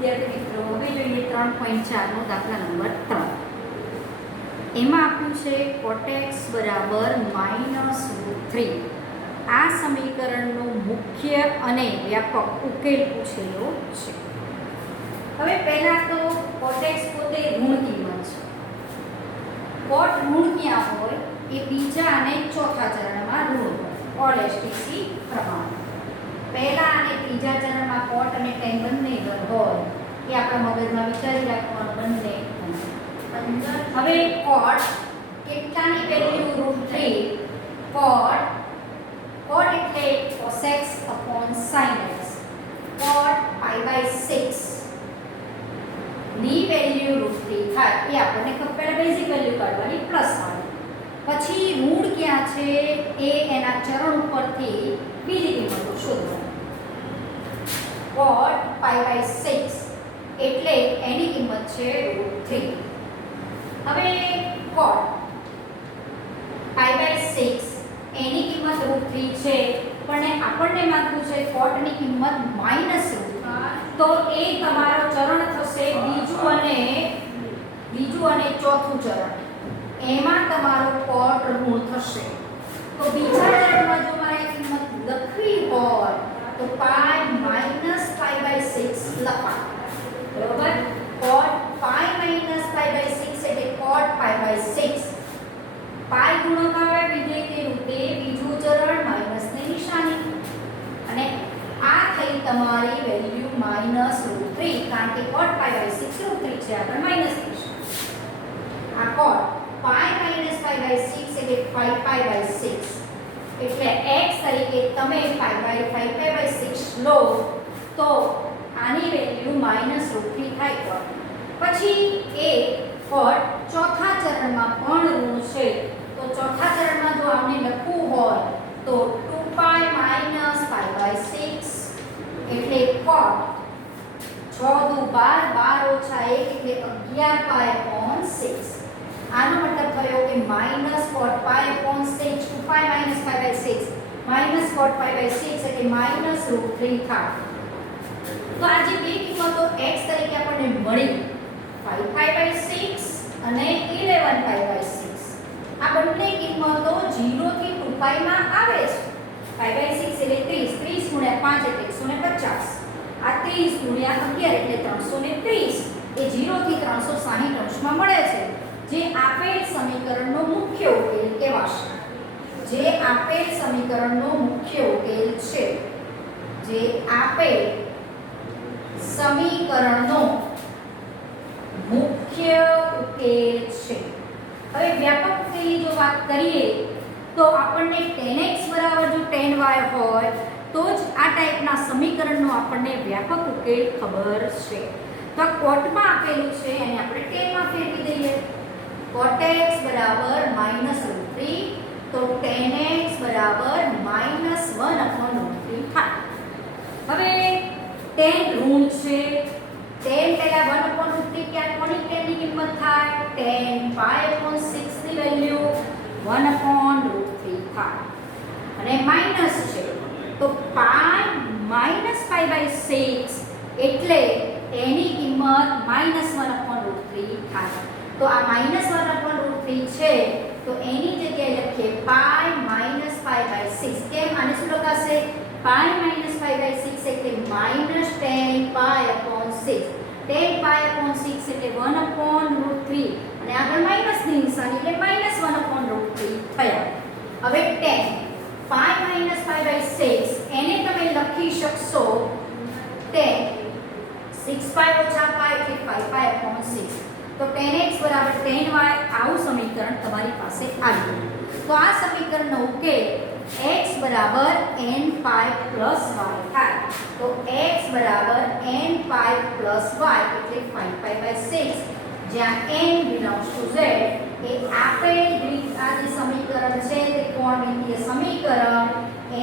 વિદ્યાર્થી મિત્રો હવે જોઈએ 3.4 નો દાખલા નંબર 3. એમાં આપ્યું છે cot x બરાબર -√3. આ સમીકરણનો મુખ્ય અને વ્યાપક ઉકેલ પૂછેલો છે. હવે પહેલા તો cot x પોતે ઋણ કિંમત છે. cot ઋણ ક્યાં હોય એ બીજા અને ચોથા ચરણમાં ઋણ હોય ઓલએસટીસી પ્રમાણે. પહેલા અને ત્રીજા ચરણમાં cot અને tan બંને ધન હોય એ આપણા મગજમાં વિચારી રાખવાનું બંને. હવે cot કેટલાની વેલ્યુ √3 cot એટલે cos x sin x cot π/6 ની વેલ્યુ √3 થાય એ આપણને પહેલા બેઝિક વેલ્યુ કાઢવાની પ્લસ આવે. પછી ઋણ ક્યાં છે એ એના ચરણ ઉપરથી બીજી કિંમતો શોધવાની. cot π/6 એટલે એની કિંમત છે √3. હવે cot π/6 એની કિંમત √3 છે પણ આપણને માંગતું છે cot ની કિંમત -√3. તો એ તમારો ચરણ થશે બીજું અને ચોથું ચરણ. એમાં તમારો cot ઋણ થશે. તો બીજા ચરણમાં જો મારે કિંમત લખવી હોય તો π - π/6 લખાય. બરોબર? cot π - π/6 એટલે cot π/6. પાઈ ગુણાકાર વિધેય રૂપે બીજું ચરણ માઈનસની નિશાની અને આ થઈ તમારી વેલ્યુ -√3 કારણ કે cot π/6 √3 છે આપણે માઈનસ નિશાની. આ cot π - π/6 એટલે 5π/6 એટલે x તરીકે તમે 5/6 લો તો આની વેલ્યુ -√3 થાય. પછી એ cot ચોથા ચરણમાં પણ ઋણ છે. તો ચોથા ચરણમાં જો આપણે લખવું હોય તો 2π - π/6 એટલે cot 6 × 12 12 - 1 એટલે 11π/6. આનો મતલબ થયો કે -cot π/6 2π - π/6 -cot π/6 એટલે -√3 થાય. તો આ જે બે કિંમતો x તરીકે આપણને મળી 5π/6 અને 11π/6 આ બંને કિંમતો 0 થી 2π માં આવે છે. π/6 એટલે 30 30 × 5 એટલે 150. આ 30 × 11 એટલે 330 એ 0 થી 360 અંશમાં મળે છે. જે આપેલ સમીકરણનો મુખ્ય ઉકેલ કહેવાશે. જે આપેલ સમીકરણનો મુખ્ય ઉકેલ છે. જે આપેલ સમીકરણનો મુખ્ય ઉકેલ છે. હવે વ્યાપક ઉકેલની જો વાત કરીએ તો આપણને tan x બરાબર જો tan y હોય તો જ આ ટાઈપના સમીકરણનો આપણને વ્યાપક ઉકેલ ખબર છે. તો આ કોટમાં આપેલું છે અને આપણે tan માં ફેરવી દઈએ. cot x બરાબર -√3 તો tan x બરાબર -1/√3 થાય. હવે tan ઋણ છે. tan પહેલા 1/√3 ક્યાં કોની tan ની કિંમત થાય tan π/6 ની વેલ્યુ 1/√3 થાય. અને માઈનસ છે તો π - π/6 એટલે એની કિંમત -1/√3 થાય. તો આ -1/√3 છે તો એની જગ્યાએ લખીએ π - π/6. કેમ આને શું લખાશે π - π/6 એટલે -tan π/6. tan π/6 એટલે 1/√3 અને આગળ માઈનસની નિશાની એટલે -1/√3 થયા. હવે tan π - π/6 એને તમે લખી શકશો tan 6π - π એટલે 5π/6. તો tan x બરાબર tan y આવું સમીકરણ તમારી પાસે આવ્યું. તો આ સમીકરણનો ઉકેલ x બરાબર n π + y થાય. તો x બરાબર n π + y એટલે 5π/6 જ્યાં n belongs to z એ આપેલ આ જે સમીકરણ છે તે કોણમિતીય સમીકરણ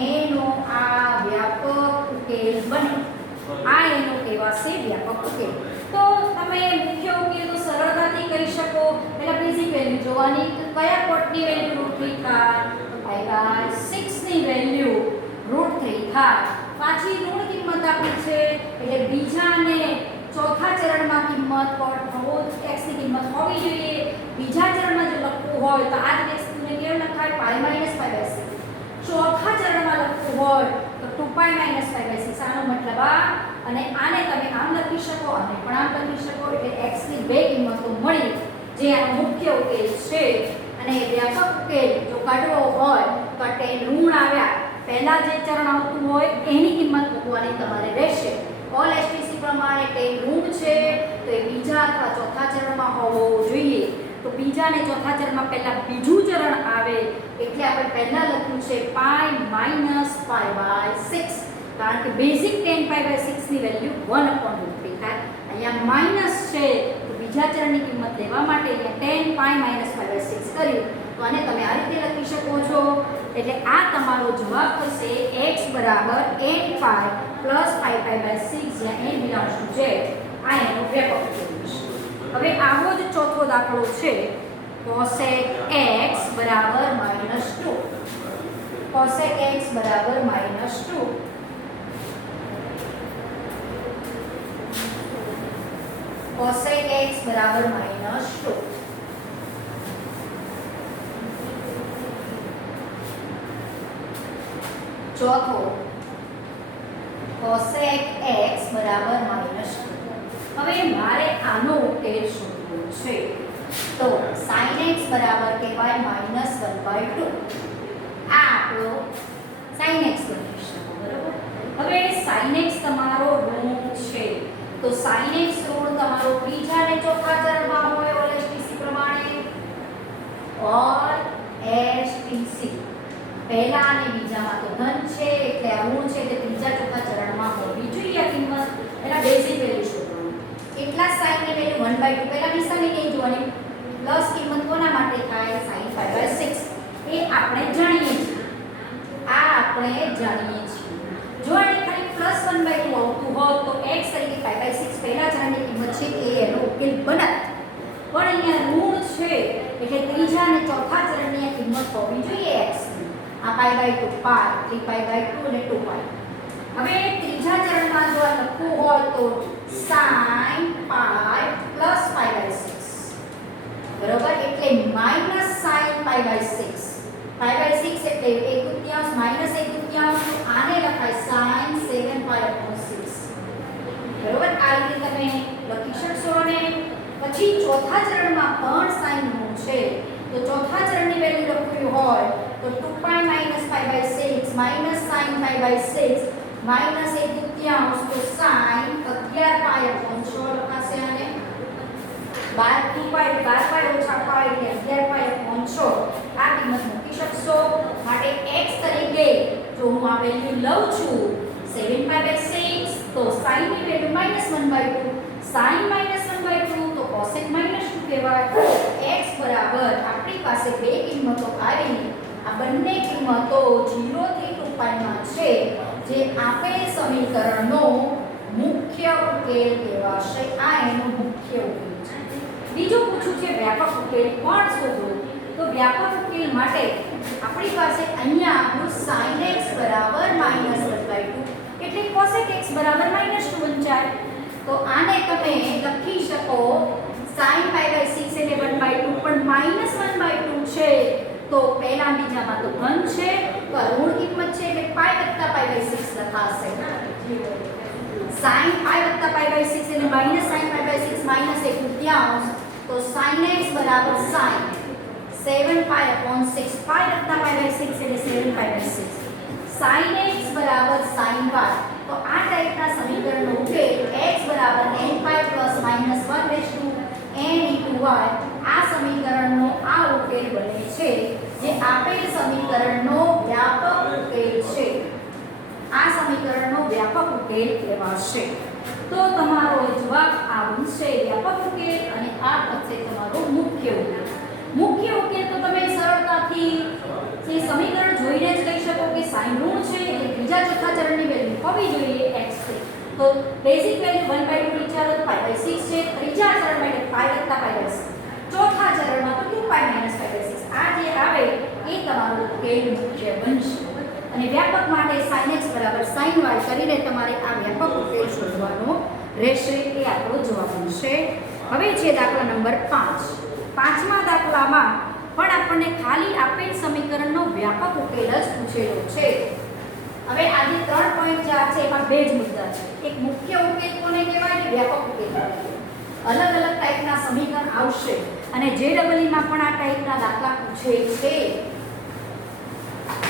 એનો આ વ્યાપક ઉકેલ બને. આ એનો કહેવાશે વ્યાપક ઉકેલ. તો તમે મુખ્ય ઉકેલ તો સરળતાથી કરી શકો. પહેલા બેઝિક વેલ્યુ જોવાની તો કયા કોટની વેલ્યુ √3 થાય તો π/6 ની વેલ્યુ √3 થાય. પાછી ઋણ કિંમત આપી છે એટલે બીજા અને ચોથા કિંમત x ની કિંમત હોવી જોઈએ. બીજા ચરણમાં જો લખવું હોય તો આ જ વસ્તુને કેવું લખાય પાઈ માઈનસ પાઈ બાય 6. ચોથા ચરણમાં લખવું હોય તો 2 પાઈ માઈનસ પાઈ બાય 6. આનો મતલબ આ અને આને તમે આમ લખી શકો અને પણ આમ લખી શકો એટલે x ની બે કિંમતો મળી જે આનો મુખ્ય ઉકેલ છે. અને વ્યાપક ઉકેલ જો કાઢવો હોય તો tan ઋણ આવ્યા પહેલા જે ચરણ આવતું હોય એની કિંમત મૂકવાની તમારે રહેશે. ઓલ એસટીસી પ્રમાણે tan ઋણ છે તો એ બીજા અથવા ચોથા ચરણમાં હોવો જોઈએ. તો બીજા અને ચોથા ચરણમાં પહેલા બીજું ચરણ આવે એટલે આપણે પહેલા લખ્યું છે પાઈ માઈનસ પાઈ બાય 6 કારણ કે બેઝિક tan પાઈ બાય 6 ની વેલ્યુ 1/√3 થાય. અહીંયા માઈનસ છે તો બીજા ચરણની કિંમત લેવા માટે અહીંયા tan pi minus pi by 6 કર્યું તો આને તમે આ રીતે લખી શકો છો. એટલે આ તમારો જવાબ થશે x બરાબર 8 પાઈ પ્લસ 5 પાઈ બાય 6 જ્યાં n બિલોંગ્સ ટુ z. આ એનો વ્યાપક ઉકેલ છે. હવે આવો જ ચોથો દાખલો છે cosec x બરાબર -2. cosec x બરાબર -2. cosec x બરાબર -2. ચોથો cosec x બરાબર -2. હવે મારે આનો ઉકેલ શોધવો છે તો sin x બરાબર કહેવાય -1/2. આ આપણો sin x લખી શકો બરાબર. હવે sin x તમારો ઋણ છે તો sin x ઋણ તમારો બીજા અને ચોથા ચરણમાં હોય ઓલ એસટીસી પ્રમાણે. ઓલ એસટીસી પહેલા અને બીજામાં તો ધન છે એટલે આ ઋણ છે તે ત્રીજા ચોથા ચરણમાં હોવી જોઈએ આ કિંમત. એના બેઝિક વેલ્યુ શોધવાનું. એટલા sin ની વેલ્યુ 1/2 પહેલા નિશાની નહીં જોવાની. પ્લસ કિંમત કોના માટે થાય sin 5/6 એ આપણે જાણીએ છીએ. આ આપણે જાણીએ છીએ. જો આને ખાલી પ્લસ 1/2 આવતું હોત તો x તરીકે 5/6 પહેલા ચરણની કિંમત છે એ એનો ઉકેલ બનત. પણ અહીંયા ઋણ છે એટલે ત્રીજા અને ચોથા ચરણની આ કિંમત હોવી જોઈએ x ની. આ π/2 પાઈ 3π/2 અને 2π. હવે ત્રીજા ચરણમાં જો આ લખવું હોય તો sin પાઈ પ્લસ π/6 બરોબર એટલે માઈનસ sin π/6. π/6 એટલે 1/3 માઈનસ 1/3 તો આને લખાય sin 7π/6 બરોબર. આ રીતે તમે લખી શકશો. અને પછી ચોથા ચરણમાં પણ sin નું છે તો ચોથા ચરણની વેલ્યુ લખવી હોય તો 2π - π/6 માઈનસ sin π/6 માઈનસ 1/3 તો sin 11π/6 લખાશે. આને 2π 12π ઓછા π એટલે 11π/6 આ કિંમત મૂકી શકશો. માટે x તરીકે જો હું આ વેલ્યુ લઉં છું 7π/6 તો sin ની વેલ્યુ -1/2 sin -1/2 તો cosec -2 કહેવાય. x બરાબર આપણી પાસે બે કિંમતો આવી. આ બંને કિંમતો 0 થી 2π માં છે જે આપેલ સમીકરણનો મુખ્ય ઉકેલ કહેવાશે. આ એનો મુખ્ય ઉકેલ છે. બીજું પૂછ્યું છે વ્યાપક ઉકેલ પણ શોધો. તો વ્યાપક ઉકેલ માટે આપણી પાસે અહીંયા આપણું sin x બરાબર -1/2 એટલે cosec x બરાબર -2 વંચાય. તો આને તમે લખી શકો sin π/6 એટલે 1/2 પણ -1/2 છે તો પહેલા બીજામાં તો ધન છે તો આ ઋણ કિંમત છે એટલે π + π/6 લખાશે. sin π + π/6 એટલે -sin π/6 -1/3 તો sin x બરાબર sin 7π/6 π + π/6 એટલે 7π/6 sin x બરાબર sin y. તો આ ટાઈપના સમીકરણનો ઉકેલ x બરાબર nπ ± 1/n * y આ સમીકરણનો આ ઉકેલ બને છે જે આપેલ સમીકરણનો વ્યાપક ઉકેલ છે. આ સમીકરણનો વ્યાપક ઉકેલ કહેવાશે. તો તમારો જવાબ આ બનશે વ્યાપક ઉકેલ અને આ થશે તમારો મુખ્ય ઉકેલ. મુખ્ય ઉકેલ તો તમે સરળતાથી જે સમીકરણ જોઈને જ લઈ શકો કે sin ઋણ છે એટલે ત્રીજા ચોથા ચરણની વેલ્યુ હોવી જોઈએ x છે. તો બેઝિક વેલ્યુ 1/2 વિચારો તો π/6 છે. ત્રીજા ચરણ માટે π + π/6 ચોથા ચરણમાં તો 2π - π/6 આ જે આવે એ તમારો ઉકેલ મુખ્ય બનશે. અને વ્યાપક માટે sin x બરાબર sin y કરીને તમારે આ વ્યાપક ઉકેલ શોધવાનો રહેશે એ આપણો જવાબ બનશે. હવે છે દાખલા નંબર 5. પાંચમા દાખલામાં પણ આપણને ખાલી આપેલ સમીકરણનો વ્યાપક ઉકેલ જ પૂછેલો છે. હવે આજે 3.4 છે એમાં બે જ મુદ્દા છે. એક મુખ્ય ઉકેલ કોને કહેવાય ને વ્યાપક ઉકેલ. અલગ અલગ ટાઈપના સમીકરણ આવશે અને JEE માં પણ આ ટાઈપના દાખલા પૂછે છે.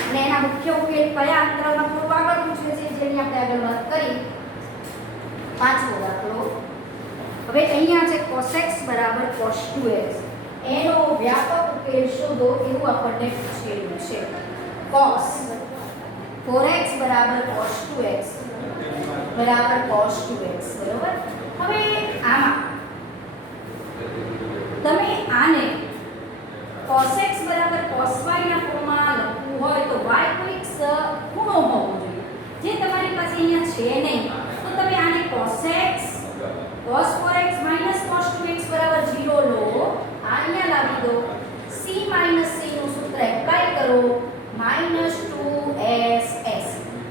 અને એના મુખ્ય ઉકેલ કયા અંતરાલમાં થોડું આગળ પૂછે છે જેની આપણે આગળ વાત કરી. પાંચમો દાખલો. હવે અહીંયા છે cos x = cos 2x. એનો વ્યાપક ઉકેલ શોધો એવું આપણને પૂછેલું છે. cos 4x = cos 2x = cos 2x. બરોબર. હવે આમાં તમે આને cos x = cos y ના ફોર્મમાં લખવું હોય તો y કોઈક ખૂણો હોવો જોઈએ જે તમારી પાસે અહીંયા છે નહીં. તો તમે આને cos x cos 4x - cos 2x = 0 લો. આ અહીંયા લાવી દો. c - c નું સૂત્ર એપ્લાય કરો. -2ss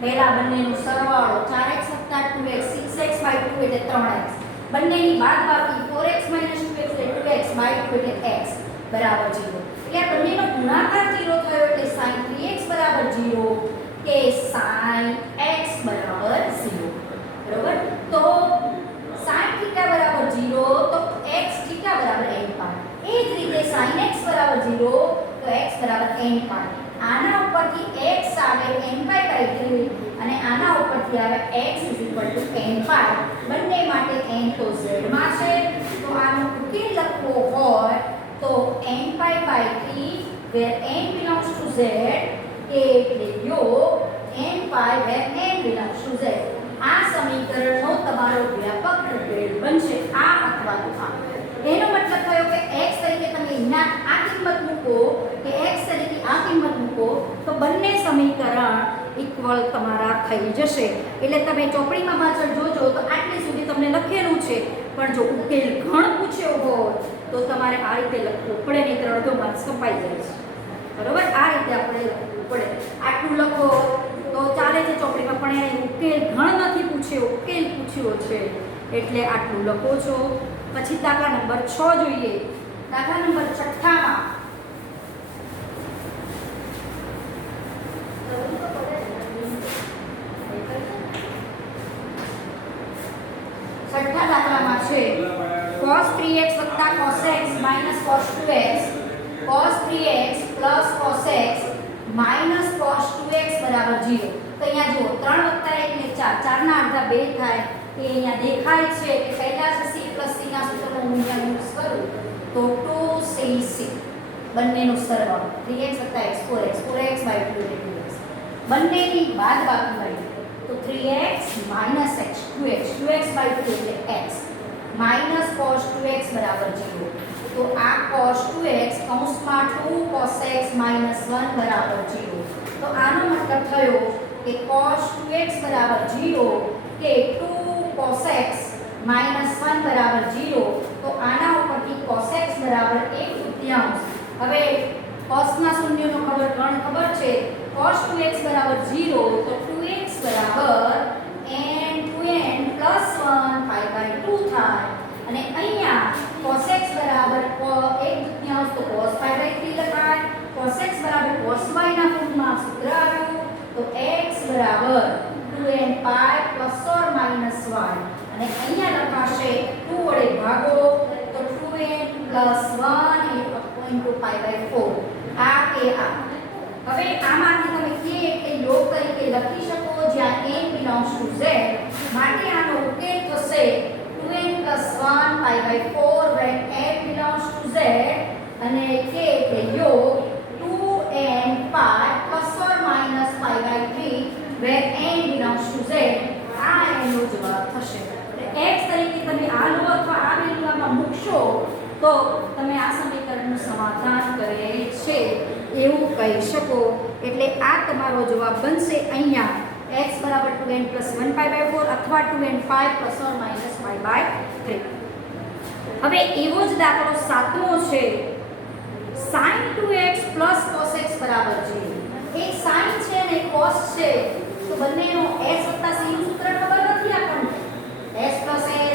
પહેલા બંનેનો સરવાળો 4x + 2x 6x/2 એટલે 3x. બંનેની બાદબાકી 4x - 2x એટલે 2x/2 એટલે x બરાબર 0. એટલે આ બંનેનો ગુણાકાર 0 થયો એટલે sin 3x બરાબર 0 કે sin x બરાબર 0. બરોબર. તો sin θ બરાબર 0 તો x θ બરાબર n π. એ જ રીતે sin x બરાબર 0 તો x બરાબર n π. આના ઉપરથી x આવે n/3 અને આના ઉપરથી આવે x n π. બંને માટે n તો z માં છે. તો આનો ઉકેલ લખવો હોય તો n/3 where n belongs to z એટલે યોગ n/, where n belongs to z. આ સમીકરણનો તમારો વ્યાપક ઉકેલ બનશે આ અથવા તો આ. એનો મતલબ થયો કે x તરીકે તમે અહીંયા આ કિંમત મૂકો કે x તરીકે આ કિંમત મૂકો તો બંને સમીકરણ ઇક્વલ તમારા થઈ જશે. એટલે તમે ચોપડીમાં પાછળ જોજો તો આટલી સુધી તમને લખેલું છે પણ જો ઉકેલ ઘણ પૂછ્યો હોય તો તમારે આ રીતે લખવું પડે નહીં તો અડધો માર્ક્સ કપાઈ જાય છે. બરોબર. આ રીતે આપણે લખવું પડે. આટલું લખો તો ચાલે છે ચોપડીમાં પણ એને ઉકેલ ઘણ નથી પૂછ્યો ઉકેલ પૂછ્યો છે એટલે આટલું લખો છો. પછી દાખલા નંબર 6 જોઈએ. દાખલા નંબર 6માં છઠ્ઠા દાખલામાં છે cos 3x + cos x - cos 2x cos 3x + cos x - cos 2x = 0. તો અહીંયા જુઓ 3 + 1 એટલે 4. 4 ના અડધા 2 થાય એ અહીંયા દેખાય છે કે પહેલા છે c + c ના સૂત્રનો હું અહીંયા યુઝ કરું તો 2cc બંનેનો સરવાળો 3x + x 4x 4x/2 એટલે 2x. બંનેની બાદબાકી કરી તો 3x - x 2x 2x/2 એટલે x -cos 2x = 0. તો આ cos 2x કૌંસમાં 2 cos x - 1 = 0. તો આનો મતલબ થયો કે cos 2x = 0 કે 2 cos x - 1 = 0. તો આના ઉપરથી cos x = 1/3. હવે cos ના શૂન્યનો ખબર છે. cos 2x = 0 તો 2x = n 2n + 1/2 થાય. અને અહીંયા cos x = 1/3 તો cos π/3 લખાય. cos x = cos y ના ફોર્મમાં સૂત્ર આવ્યું તો x = 2n π ± y. અને અહીંયા લખાશે 2 વડે ભાગો તો 2n + 1 × π/4 આ કે આ. હવે આમાંથી તમે કે એટલે યોગ તરીકે લખી શકો જ્યાં n belongs to z. માટે આનો ઉકેલ થશે 2n + 1 π/4 when n belongs to z અને k એટલે યોગ 2n π ± π/3 where n belongs to z. આ એનો જવાબ થશે. x તરીકે તમે આ લો અથવા આ વેલ્યુ આમાં મૂકશો તો તમે આ સમીકરણનું સમાધાન કરેલ છે એવું કહી શકો. એટલે આ તમારો જવાબ બનશે અહીંયા x = 2n + 1 π/4 અથવા 2n π ± π/3. હવે એવો જ દાખલો 7મો છે sin 2x + cos x બરાબર છે. એક sin છે અને cos છે તો બંનેનો s + c નું સૂત્ર ખબર નથી આપણને. s + s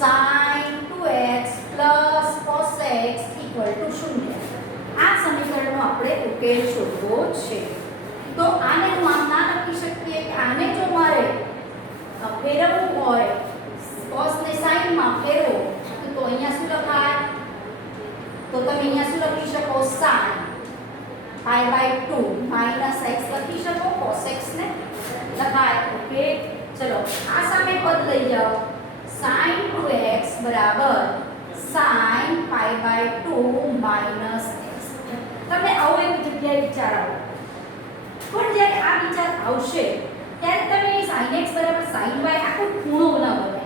sin 2x plus cos x equal to 0. આ સમીકરણનો આપણે ઉકેલ શોધવો છે. તો આને હું આમ ના લખી શકીએ કે આને જો મારે ફેરવવું હોય, cos ને sin માં ફેરવો, તો અહીંયા શું લખાય? તો તમે અહીંયા શું લખી શકો? sin pi/2 માઈનસ x લખી શકો, cos x ને લખાય. ઓકે, ચલો આ સામે પદ લઈ જાઓ. sin 2x બરાબર sin pi/2 માઈનસ x. તમને આવો એક જગ્યાએ વિચાર આવે, પણ જ્યારે આ વિચાર આવશે ત્યારે તમે sin x બરાબર sin y આખો ખૂણો ના બને,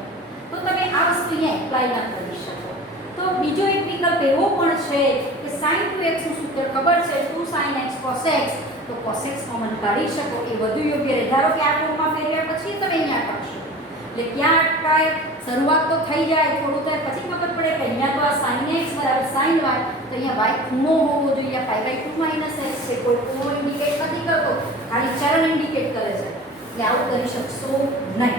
તો તમે આ વસ્તુ અહીંયા એપ્લાય ના કરી શકો. તો બીજો એક વિકલ્પ એવો પણ છે કે sin 2x નું સૂત્ર ખબર છે 2 sin x cos x, તો cos x કોમન કાઢી શકો, એ વધુ યોગ્ય રહે. ધારો કે આ ફોર્મમાં ફેરવ્યા પછી તમે અહીંયા કાઢશો એટલે ક્યાં અટકાય? શરૂઆત તો થઈ જાય, થોડું થાય પછી ખબર પડે કે અહીંયા તો આ sin x બરાબર sin y, તો અહીંયા y ખૂણો હોવો જોઈએ. pi/2 માઈનસ x છે, કોઈ ખૂણો ઇન્ડિકેટ નથી કરતો, ખાલી ચરણ ઇન્ડિકેટ કરે છે, એટલે આવું કરી શકશો નહીં.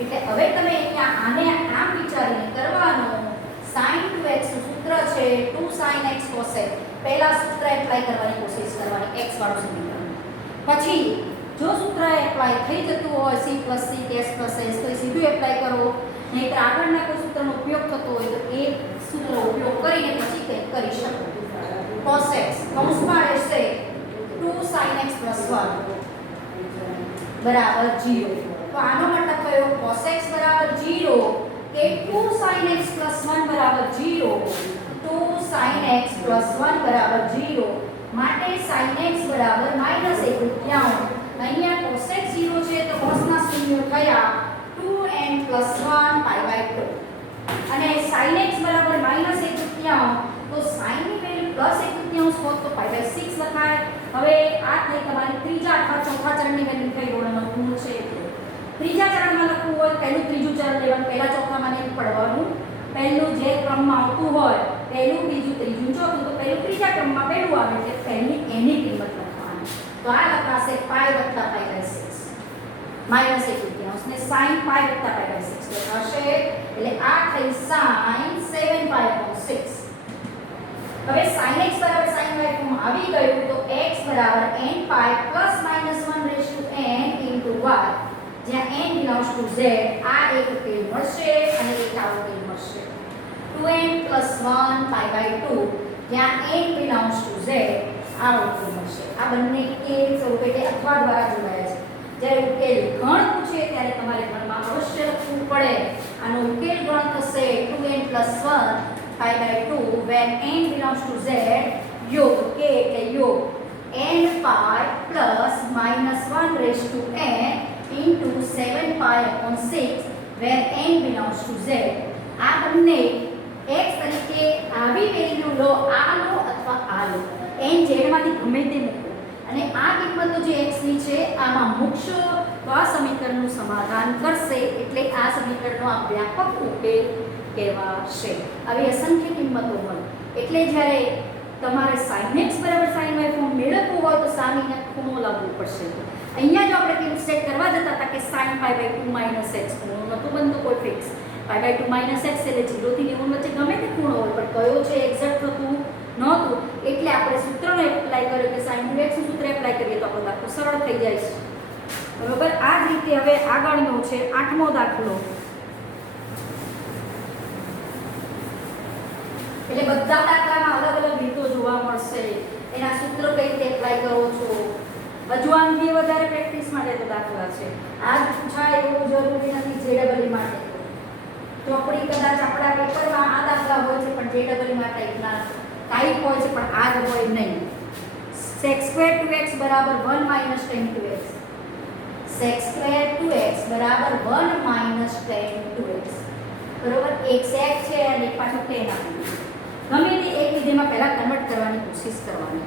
એટલે હવે તમે અહીંયા આને આમ વિચારીને કરવાનું. sin 2x નું સૂત્ર છે 2 sin x cos x. પહેલા સૂત્ર એપ્લાય કરવાની કોશિશ કરવાની, x વાળું સમીકરણ. પછી જો સૂત્ર એપ્લાય થઈ જતું હોય c + c s + s, તો એ સીધું એપ્લાય કરો. નહીંતર આગળના કોઈ સૂત્રનો ઉપયોગ થતો હોય તો એ સૂત્ર ઉપયોગ કરીને પછી કંઈક કરી શકો. cos x કૌંસમાં રહેશે 2 sin x + 1 બરાબર 0. તો આનો મતલબ કયો? cos x બરાબર 0 કે 2 sin x + 1 બરાબર 0. 2 sin x + 1 બરાબર 0 માટે sin x બરાબર -1/3. અહીંયા cos x 0 છે તો cosના શૂન્ય થયા 2n + 1 pi/2. અને sin x બરાબર -1/3, તો sin ની વેલ્યુ +1/3 હોત તો pi/6 લખાય. હવે આ થઈ તમારી ત્રીજા અથવા ચોથા ચરણની વેલ્યુ થઈ રો નંબર 3 છે. ત્રીજા ચરણમાં લખવું હોય પહેલું ત્રીજું ચરણ લેવાનું, પહેલા ચોથામાં નહીં પડવાનું. પહેલું જે ક્રમમાં આવતું હોય પહેલું બીજું ત્રીજું ચોથું, તો પહેલું ત્રીજા ક્રમમાં પહેલું આવે એટલે પહેલી એની કિંમત લખવાની. તો આ લખાશે pi + pi/6 -1/3 ને sin pi + pi/6 લખાશે, એટલે આ થઈ sin 7pi/6. હવે sin x બરાબર sin y ફોર્મ આવી ગયું તો x બરાબર n pi ± 1/n * y, જ્યાં n belongs to z. આ એક ઉકેલ મળશે અને એક આ ઉકેલ મળશે. 2n + 1 pi/2, જ્યાં n belongs to z. આ ઉકેલ મળશે. આ બંને એક સ્વરૂપે અથવા દ્વારા જોડાયા છે. જ્યારે ઉકેલ ગણ પૂછે ત્યારે તમારે ગણમાં અવશ્ય લખવું પડે. આનો ઉકેલ ગણ થશે 2n + 1 pi/2 when n belongs to z, યોગ k એટલે યોગ n pi ± 1/n into 7pi/6 where n belongs to z. આ બંને x તરીકે આવી વેલ્યુ લો, આ લો અથવા આ લો, n z માંથી ગમે તે મૂકો અને આ કિંમતો જે x ની છે આમાં મૂકશો તો આ સમીકરણનું સમાધાન કરશે. એટલે આ સમીકરણનો આ વ્યાપક ઉકેલ કહેવાશે. આવી અસંખ્ય કિંમતો મળે એટલે જ્યારે તમારે sin x બરાબર sin y ફોર્મ મેળવવું હોય તો સામેનો ખૂણો લાવવો પડશે. અહીંયા જો આપણે કેમ સેટ કરવા જતા હતા કે sin pi/2 - x ખૂણો નતો બનતો કોઈ ફિક્સ. pi/2 - x એટલે 0 થી 90 વચ્ચે ગમે તે ખૂણો હોય, પણ કયો છે એક્ઝેક્ટ થતું નહોતું. એટલે આપણે સૂત્રનો એપ્લાય કર્યો કે sin 2x નું સૂત્ર એપ્લાય કરીએ તો આપણો દાખલો સરળ થઈ જાય છે. બરોબર. આ જ રીતે હવે આગળનો છે 8મો દાખલો. એટલે બધા દાખલામાં અલગ અલગ રીતો જોવા મળશે. એના સૂત્ર કઈ રીતે એપ્લાય કરો છો. હજુ આનાથી વધારે પ્રેક્ટિસ માટે તો દાખલા છે. આ જ પૂછાય એવું જરૂરી નથી JEE માટે. ચોપડી કદાચ આપણા પેપરમાં આ દાખલા હોય છે પણ JEE માટે ટાઈપના ટાઈપ હોય છે પણ આ જ હોય નહીં. sec² 2x બરાબર 1 - tan 2x. sec² 2x બરાબર 1 - tan 2x. બરોબર. એક sec છે અને એક પાછું tan આપ્યું. ગમે તે એક વિધેયમાં પહેલા કન્વર્ટ કરવાની કોશિશ કરવાની.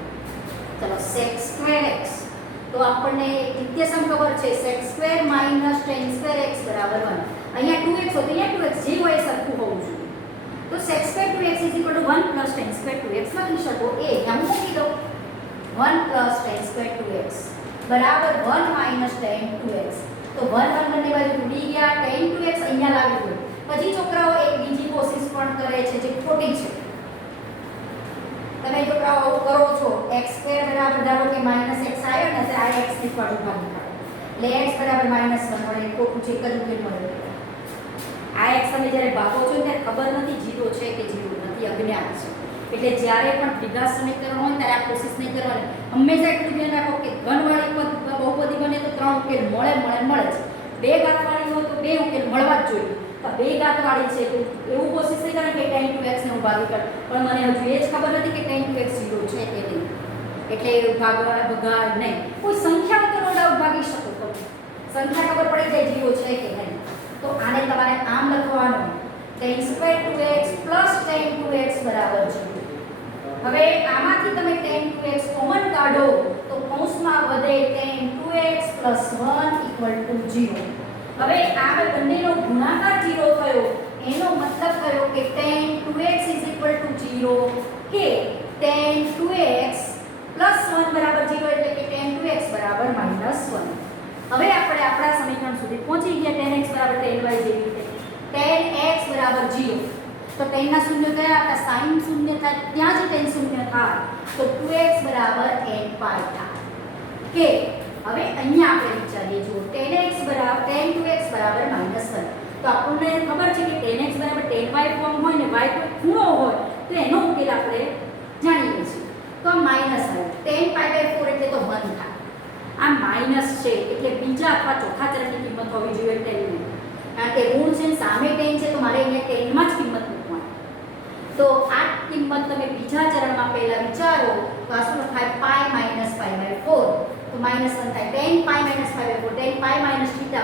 ચલો sec² x તો આપણને નિત્યસમ ખબર છે sec² - tan² x બરાબર 1. અહીંયા 2x હોય તો અહીંયા 2x જે હોય એ સરખું હોવું જોઈએ. તો sec² 2x = 1 + tan² 2x લખી શકો. એ અહીંયા મૂકી દો 1 + tan² 2x બરાબર 1 - tan 2x. તો 1 બંને બાજુ ઉડી ગયા, tan 2x અહીંયા લાવી દો. પછી છોકરાઓ એક બીજી કોશિશ પણ કરે છે જે ખોટી છે. તમે છોકરાઓ આવું કરો છો x² બરાબર ધારો કે -x આવ્યો ને તો આ x ની પર ભાગી એટલે x બરાબર -1 મળે ખોટું છે કયું કે મળે. આ x તમે જ્યારે ભાગો છો ત્યારે ખબર નથી 0 છે કે 0 નથી, અજ્ઞાત છે. એટલે જ્યારે પણ દ્વિઘાત સમીકરણ હોય ત્યારે આ કોશિશ નહીં કરવાની. હંમેશા એટલું ધ્યાન રાખો કે ઘનવાળી પદ બહુપદી બને તો 3 ઉકેલ મળે જ. બે ઘાતવાળી હોય તો 2 ઉકેલ મળવા જ જોઈએ. તો બે ઘાતવાળી છે તો એવું કોશિશ નહીં કરવાની કે 10 ને હું ભાગી કર, પણ મને હજુ એ જ ખબર નથી કે 10 0 છે કે નહીં. એટલે ભાગવાળા ભગા નહીં. કોઈ સંખ્યા ઉપર ડાઉટ ભાગી શકો છો. સંખ્યા ખબર પડી જાય 0 છે કે નહીં. તો આને તમારે આમ લખવાનું 10² 2x + 10 2x બરાબર 0. હવે આમાંથી તમે 10 2x કોમન કાઢો તો કૌંસમાં વધે 10 2x + 1 = 0. હવે આ બંનેનો ગુણાકાર 0 થયો એનો મતલબ થયો કે 10 2x = 0 કે 10 2x + 1 બરાબર 0 એટલે કે 10 2x બરાબર -1. હવે આપણે આપણા સમીકરણ સુધી પહોંચી ગયા 10x બરાબર 10y જેવી રીતે 10x બરાબર 0. તો 10 ના શૂન્ય કયા હતા? sin શૂન્ય થાય ત્યાં જ 10 શૂન્ય થાય તો 2x બરાબર n પાઈ થાય. કે હવે અહીંયા આપણે વિચારીએ જો 10x બરાબર 10 2x બરાબર -1. તો આપણને ખબર છે કે 10x બરાબર 10y ફોર્મ હોય ને y કોઈ ખૂણો હોય તો એનો ઉકેલ આપણે જાણીએ છીએ. તો આ માઈનસ આવ્યું 10 π/4 એટલે તો 1 થાય. આ માઈનસ છે એટલે બીજા અથવા ચોથા ચરણની કિંમત હોવી જોઈએ 10 ની. કારણ કે ઋણ છે સામે 10 છે તો મારે અહીંયા 10 માં જ કિંમત મૂકવાની. તો આ કિંમત તમે બીજા ચરણમાં પહેલા વિચારો તો આ શું લખાય π - π/4 તો -1 થાય 10 π - π/4 10 π - θ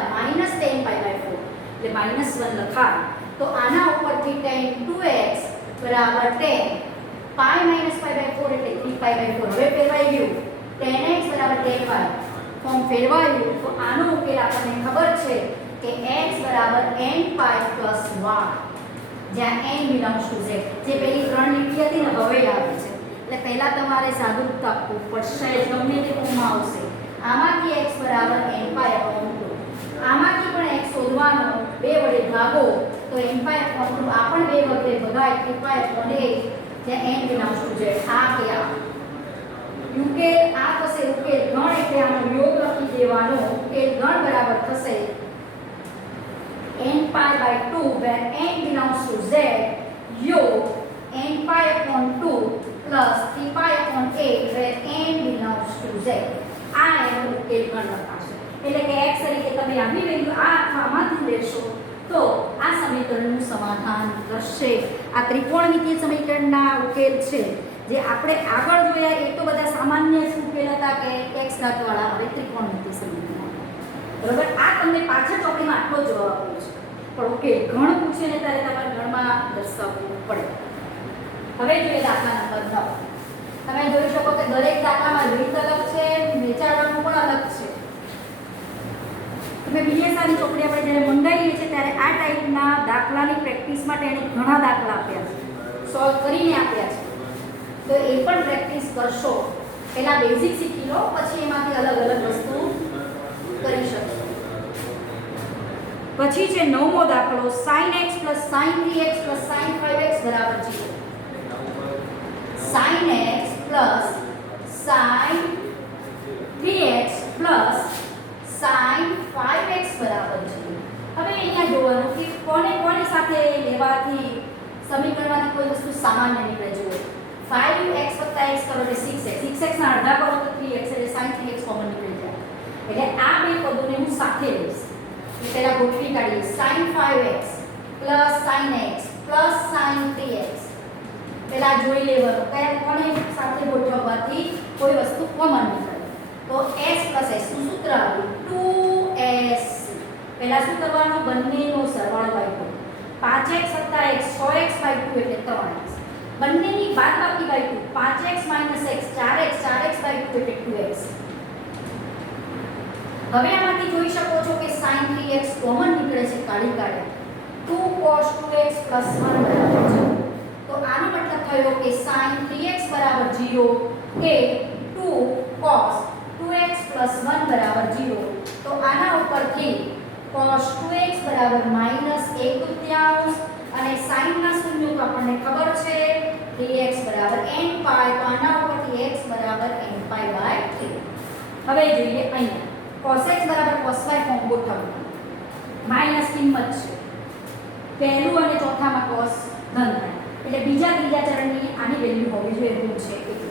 -10 π/4 એટલે -1 લખાય. તો આના ઉપરથી 10 2x બરાબર 10 π - π/4 એટલે 3π/4 હવે ફેરવાઈ ગયું 10x બરાબર 10y ફોર્મ ફેરવાયું તો આનો ઉકેલ આપણને ખબર છે કે x બરાબર n π + y જ્યાં n બિલોંગ્સ ટુ z. જે પેલી ત્રણ લીટી હતી ને હવે આવે છે એટલે પહેલા તમારે જાગૃતતા આપવું પડશે. ગમે તે ફોર્મમાં આવશે આમાંથી x બરાબર n π / 2 આમાંથી પણ x શોધવાનો 2 વડે ભાગો તો n π / 2 આ પણ 2 વડે ભગાય 3π/8 જ્યાં n બિલોંગ્સ ટુ z. આ કે આ ઉકેલ આ થશે ઉકેલ ગણ એટલે આનો યોગ લખી દેવાનો. ઉકેલ ગણ બરાબર થશે n π / 2 where n belongs to z योग n π / 2 plus 3π/8 where n belongs to z. આ એનો ઉકેલ ગણ લખાશે. એટલે કે x તરીકે તમે આની વેલ્યુ આમાંથી લેશો તો આ સમીકરણનું સમાધાન થશે. આ ત્રિકોણમિતીય સમીકરણના ઉકેલ છે જે આપણે આગળ જોયા એ તો બધા સામાન્ય ઉકેલ હતા કે x ઘાત વાળા. હવે ત્રિકોણમિતીય સમીકરણ બરોબર. આ તમને પાછળ ચોપડીમાં આટલો જવાબ આપ્યો છે પણ ઉકેલ ગણ પૂછે ને ત્યારે તમારે ગણમાં દર્શાવવું પડે. હવે જોઈએ દાખલા નંબર 9. તમે જોઈ શકો કે દરેક દાખલામાં રીત અલગ છે, વિચારવાનું પણ અલગ છે. તમે બીએસઆરની ચોપડી આપણે જ્યારે મંગાવીએ છીએ ત્યારે આ ટાઈપના દાખલાની પ્રેક્ટિસ માટે એને ઘણા દાખલા આપ્યા છે, સોલ્વ કરીને આપ્યા છે. તો એ પણ પ્રેક્ટિસ કરશો. પહેલા બેઝિક શીખી લો પછી એમાંથી અલગ અલગ વસ્તુ કરી શકશો. પછી છે નવમો દાખલો sin x + sin 3x + sin 5x બરાબર 0. sin x + sin 3x + sin 5x બરાબર 0. હવે અહીંયા જોવાનું કે કોની સાથે લેવાથી સમીકરણમાંથી કોઈ વસ્તુ સામાન્ય નીકળે જોઈએ. 5x + x કરો એટલે 6x. 6x ના અડધા કરો તો 3x એટલે sin 3x કોમન નીકળી જાય. એટલે આ બે પદોને હું સાથે લઈશ. એ પહેલા ગોઠવી કાઢીએ sin 5x + sin x + sin 3x. પહેલા જોઈ લેવાનું કયા કોને સાથે ગોઠવવાથી કોઈ વસ્તુ કોમન નીકળે. તો s + s નું સૂત્ર આવ્યું 2s. પહેલા શું કરવાનું? બંનેનો સરવાળો કર્યો. 5x + x 6x/2 એટલે 3x. બંનેની બાદબાકી by 2 5x - x 4x 4x/2 એટલે 2x. હવે આમાંથી જોઈ શકો છો કે sin 3x કોમન નીકળે છે, કાઢી કાઢ્યા 2 cos 2x + 1 બરાબર 0. તો આનો મતલબ થયો કે sin 3x બરાબર 0 કે 2 cos 2x + 1 બરાબર 0. તો આના ઉપરથી cos 2x બરાબર -1/2 અને sin ના શૂન્ય તો આપણને ખબર છે 3x બરાબર n પાઈ, તો આના ઉપરથી x બરાબર n પાઈ બાય 3. હવે જોઈએ અહીંયા cos x બરાબર cos y ફોર્મ ગોઠવવું. માઈનસ કિંમત છે પહેલું અને ચોથામાં cos ધન થાય એટલે બીજા ત્રીજા ચરણની આની વેલ્યુ હોવી જોઈએ ઋણ છે એટલે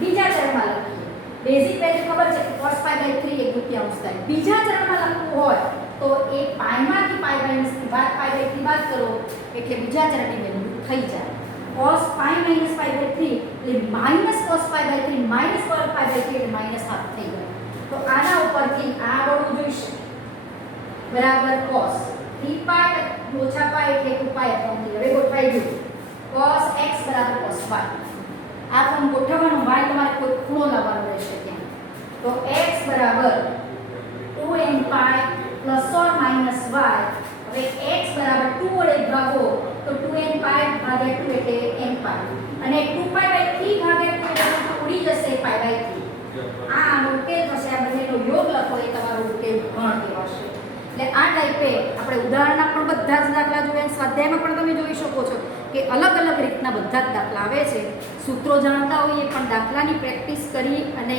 બીજા ચરણમાં લખીએ. બેઝિક વેલ્યુ ખબર છે કે cos pi by 3 1/2 થાય. બીજા ચરણમાં લખવું હોય તો એ પાઈમાંથી પાઈ માઈનસ ની બાદ પાઈ બાય 3 બાદ કરો એટલે બીજા ચરણની વેલ્યુ થઈ જાય. cos pi minus pi by 3 એટલે minus cos pi by 3 minus cos pi by 3 એટલે માઈનસ હાફ થઈ ગયો. તો આના ઉપરથી આ વળવું જોઈશે બરાબર cos 3 pi ઓછા pi એટલે 2 pi upon 3. હવે ગોઠવાઈ ગયું cos x બરાબર cos y. આ ફોર્મ ગોઠવવાનું y તમારે કોઈ ખૂણો લાવવાનો રહેશે ત્યાં. તો x બરાબર 2n pi plus or minus y. હવે x બરાબર 2 વડે ભાગો તો 2n pi ભાગ્યા 2 એટલે n pi અને 2 pi by 3 ભાગ્યા 2 એટલે ઉડી જશે pi by 3. આ ઉકેલ થશે. આ બંનેનો યોગ લખો એ તમારો ઉકેલ ગણ કહેવાશે. એટલે આ ટાઈપે આપણે ઉદાહરણના પણ બધા જ દાખલા જોઈએ, સ્વાધ્યાયમાં પણ તમે જોઈ શકો છો કે અલગ અલગ રીતના બધા જ દાખલા આવે છે. સૂત્રો જાણતા હોઈએ પણ દાખલાની પ્રેક્ટિસ કરી અને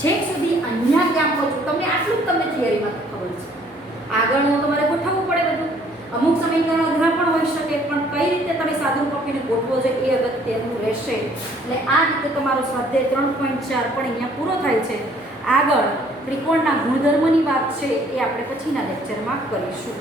છેક સુધી અહીંયા ક્યાં પહોંચો તમને આટલું જ તમને થિયરીમાં ખબર છે. આગળનું તમારે ગોઠવવું પડે બધું. અમુક સમીકરણ અઘરા પણ હોઈ શકે પણ કઈ રીતે તમે સાદુરૂપ આપીને ગોઠવો છો એ અગત્યનું રહેશે. એટલે આ રીતે તમારો સ્વાધ્યાય 3.4 પણ અહીંયા પૂરો થાય છે. આગળ ત્રિકોણના ગુણધર્મની વાત છે એ આપણે પછીના લેક્ચરમાં કરીશું.